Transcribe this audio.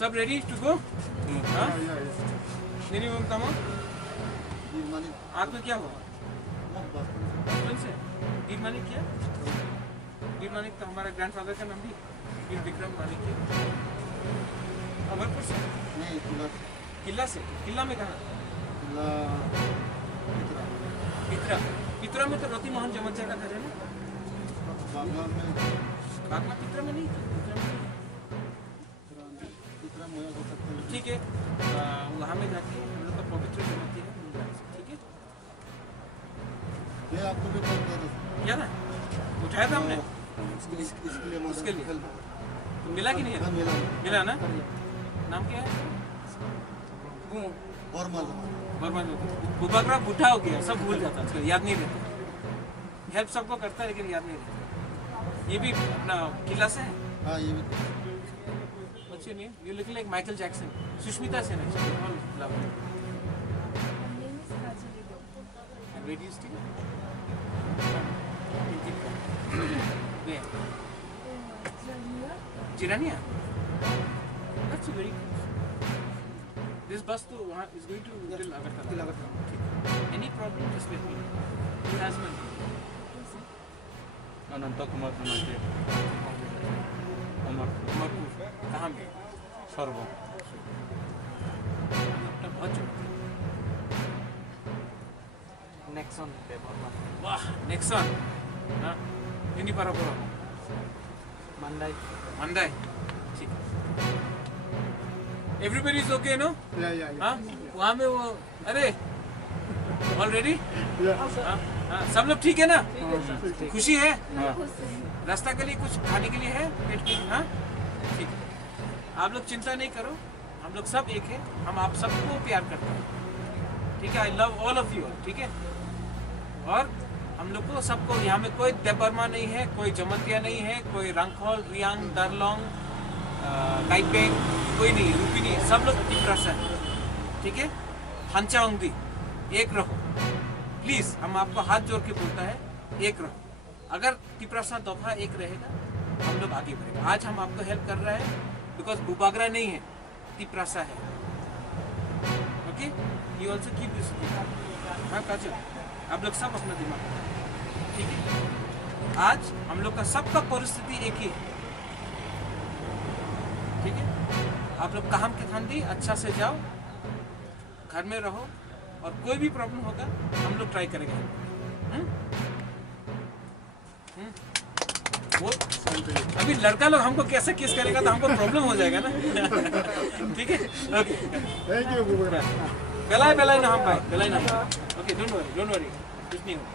सब ready to go? हाँ? Minimum कम आपका क्या हुआ? बचपन से वीर मानिक क्या? वीर मानिक तो हमारा ग्रैंडफादर का नाम भी वीर विक्रम मानिक है। अमरपुर से? नहीं, किला से। किला में कहाँ? पितरा। पितरा में तो रति मोहन जमतिया का घर है ना? बागमा पितरा में नहीं? ठीक है, वहाँ में जाके हम लोग का पवित्र जमती है, ठीक है? ये आपको भी कॉल किया था क्या ना? उठाया था हमने? उसके लिए तो मिला कि नहीं? हाँ, मिला ना? नाम क्या है? वर्मा। बुबागरा बूढ़ा हो गया, सब भूल जाता है, याद नहीं रहता। हेल्प सबको करता है लेकिन याद नहीं रहता। ये भी अपना किला से है? हाँ, ये भी। What's your name? You look like Michael Jackson. Sushmita Sen actually. All love. My name is Kajal. And where do you stay? Where? Jirania? That's a very close. This bus to is going to till Agartala. Any problem, just let me know. Who has my name? अनंत कुमार समाजे अमरपुर। कहाँ में? सर्व अपना बहुत चुनौती। Nexon वाह, Nexon. हाँ, इन्हीं पर अपना मंदाई मंदाई। ठीक है। Everybody is okay, no? हाँ, वहाँ में वो अरे ऑलरेडी? हाँ, सब लोग ठीक है ना? खुशी है? रास्ता के लिए कुछ खाने के लिए है? पेट के लिए? हाँ, ठीक है। आप लोग चिंता नहीं करो, हम लोग सब एक है, हम आप सबको प्यार करते हैं, ठीक है? I love all of you, ठीक है? और हम लोग को सबको यहाँ में कोई देबर्मा नहीं है, कोई जमतिया नहीं है, कोई रंगखोल, रियांग, दारलोंग, काइपेंग, कोई नहीं, रूपी नहीं, सब लोग तिप्रासा है, ठीक है? हंचाओंगी, एक रहो, प्लीज। हम आपको हाथ जोड़ के बोलता है, एक रहो। अगर तिप्रासा दफा एक रहेगा, हम लोग आगे बढ़ेंगे। आज हम आपको हेल्प कर रहे हैं बिकॉज बुबागरा नहीं है, तिप्रासा है। Okay, you also keep this. हाँ काजल, आप लोग सब अपना दिमाग लगाओ, ठीक है? आज हम लोग का सबका परिस्थिति एक ही है, ठीक है? आप लोग काम के धंधे अच्छा से जाओ, घर में रहो, और कोई भी प्रॉब्लम होगा हम लोग ट्राई करेंगे। वो अभी लड़का लोग हमको कैसे किस करेगा तो हमको प्रॉब्लम हो जाएगा ना। ठीक है, ओके, थैंक यू। बेलाई ना हम भाई, बेलाई ना। ओके, डोंट वरी, कुछ नहीं होगा।